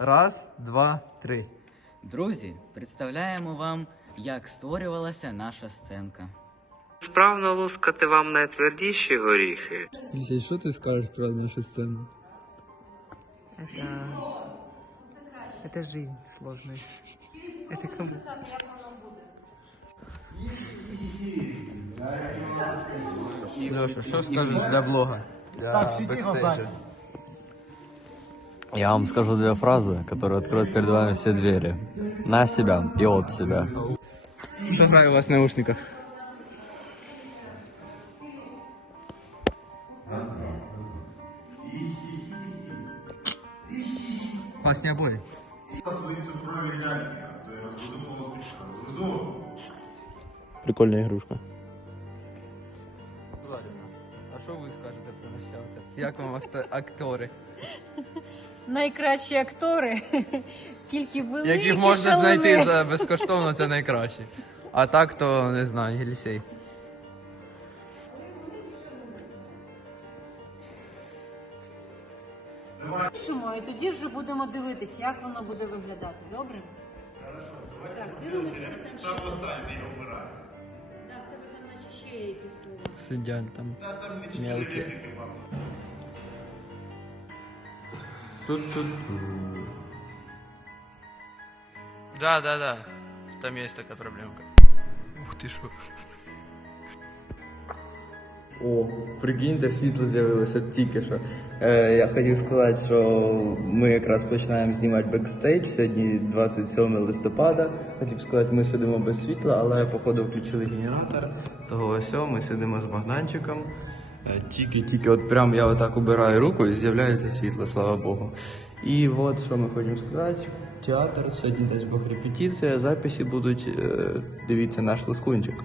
Раз, два, три. Друзі, представляємо вам, як створювалася наша сценка. Справно лускати вам найтвердіші горіхи. Лісей, що ти скажеш про нашу сцену? Это... Это жизнь сложная. Это кому? Леша, що скажеш для блога? Для бекстейджа? Я вам скажу две фразы, которые откроют перед вами все двери. На себя и от себя. Що знаю у вас в наушниках? Класні обої. Прикольная игрушка. А що ви скажете про? Як вам актори? найкращі актори, тільки великі, Яких можна шалені. знайти за безкоштовно, це найкраще. А так, то не знаю, Єлісей. Пишемо, і тоді вже будемо дивитись, як воно буде виглядати. Добре? Так, дивимося, що там ще. Сам останній обирай. Так, в тебе там наче ще є якісь слова. Сидять там. Мелкі. Да, да, да. Там есть такая проблемка. Ух ти що. О, прикиньте, світло з'явилося тільки що. Е, я хотів сказати, що ми якраз починаємо знімати бекстейдж. Сьогодні 27 листопада. Хотів сказати, ми сидимо без світла, але походу включили генератор. Того ось ми сидимо з Богданчиком. Е, Тільки-тільки от прям я отак убираю руку і з'являється світло, слава Богу. І от що ми хочемо сказати. Театр, сьогодні десь Бог репетиція, записи будуть. Е, дивіться наш лоскунчик.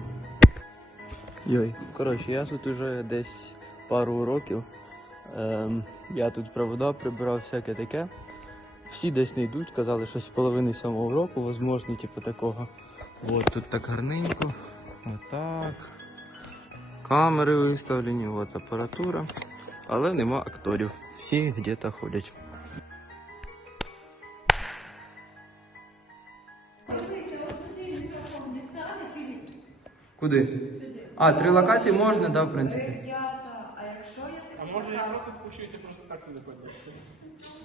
Йой, коротше, я тут уже десь пару років. Ем, я тут провода прибирав всяке таке. Всі десь не йдуть, казали, що з половини сьомого року, возможно, типу такого. От тут так гарненько. Отак. Камери виставлені, от апаратура. Але нема акторів. Всі где-то ходять. Куди? А, три локації можна, да, в принципі.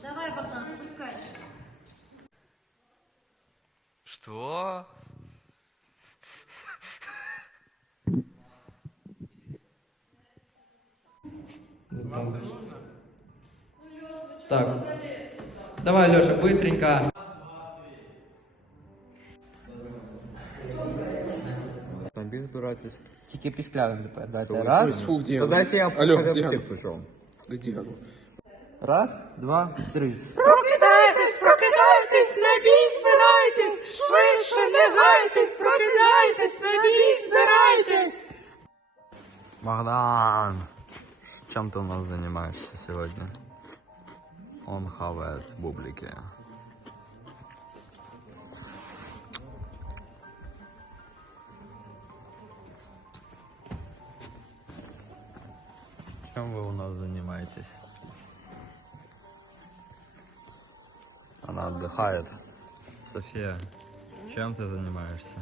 Давай, Богдан, спускайся. Что? Так. Давай, Леша, быстренько. Збиратись. Тільки після тепер. Дайте. Раз. То дайте я Алло, где прийшов. Раз, два, три. Прокидайтесь, прокидайтесь, на бій збирайтесь! Швидше, не гайтесь, прокидайтесь, на бій збирайтесь! Богдан, чем ты у нас занимаешься сегодня? Он хавает бублики. Чем вы у нас занимаетесь? Она отдыхает. София, чем ты занимаешься?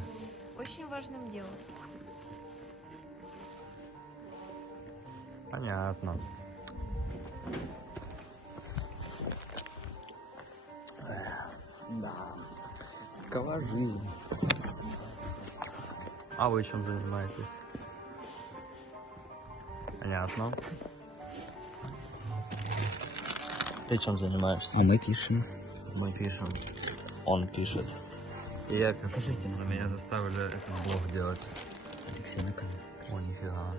Очень важным делом. Понятно. Да. Такова жизнь. А вы чем занимаетесь? Понятно. Ты чем занимаешься? А ми пишемо. Мы пишем. Он пишет. И я пишу. Покажите мне. Меня заставили этот блог делать. Олексій на камеру. О, нифига.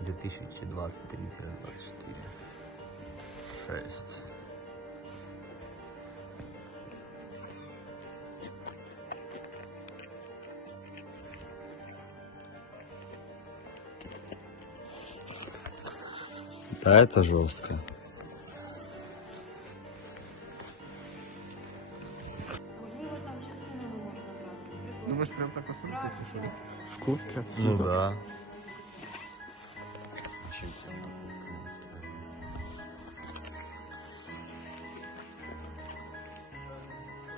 2023-24. 6. Да, это жестко. Думаешь, прям так посмотрите, что ли? В куртке? Ну да.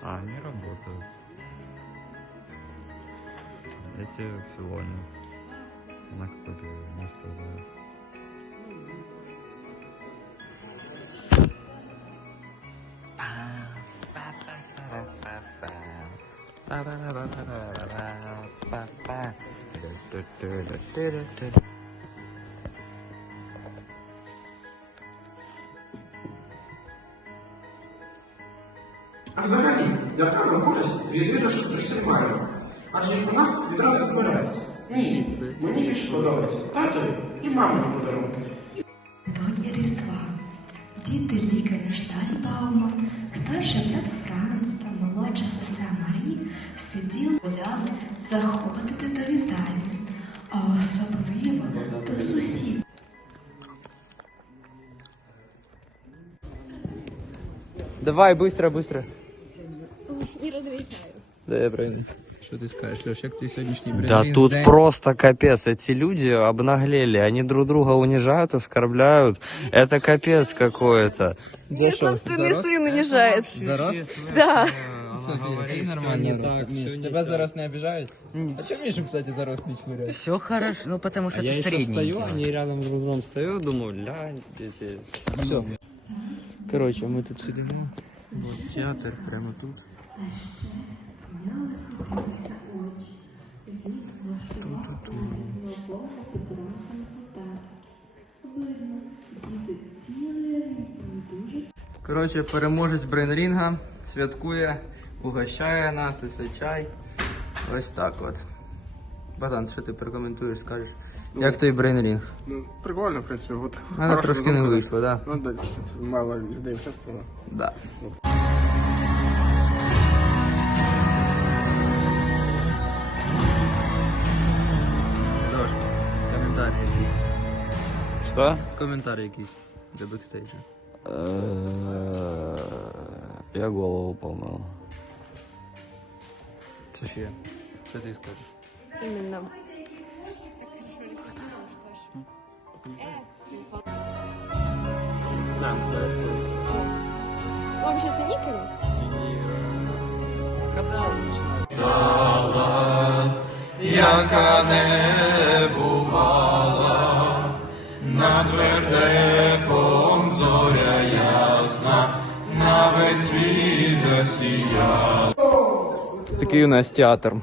А, они работают. Эти филонят. На какое-то место А взагалі, яка нам користь від іграшок Дросельмайера? Адже їх у нас відразу збираються. Ні, мені більше подобається татові і мамині подарунки. Напередодні Різдва діти лікаря Штальбаума, старший брат Франц та молодша сестра Марі сиділи, гуляли заходити до вітальні, а особливо до сусідів. Давай, быстро, быстро. Да, я правильно. Що ти скажеш, Леш, як ти сьогоднішній Да брейн тут день? просто капец. Эти люди обнаглели. Они друг друга унижают, оскорбляют. Это капец какой-то. За що? Собственный Зарос? сын унижает. Зарос? Да. Софія, ти нормально. Міш, тебе зараз не обіжають? А чому Мішу, кстати, зараз не чмиряють? Все хорошо, ну потому что А я ты еще средний. стою, они рядом друг с другом стою, думаю, ля, эти... Все. Коротше, ми тут сидимо. Вот театр прямо тут. Коротше, переможець брейнрінга святкує, угощає нас, усе чай. Ось так от. Богдан, що ти прокоментуєш, скажеш? Як той брейнрінг? Ну, прикольно, в принципі, от. У мене трошки не вийшло, так? Да? Ну, да, тут мало людей участвувало. Да. Леш, коментар якийсь. Что? Коментар якийсь до бекстейджу. Э, Я голову помыл. Софія, що ти скажеш? Именно. Вам сейчас и никами? яка не нас театр.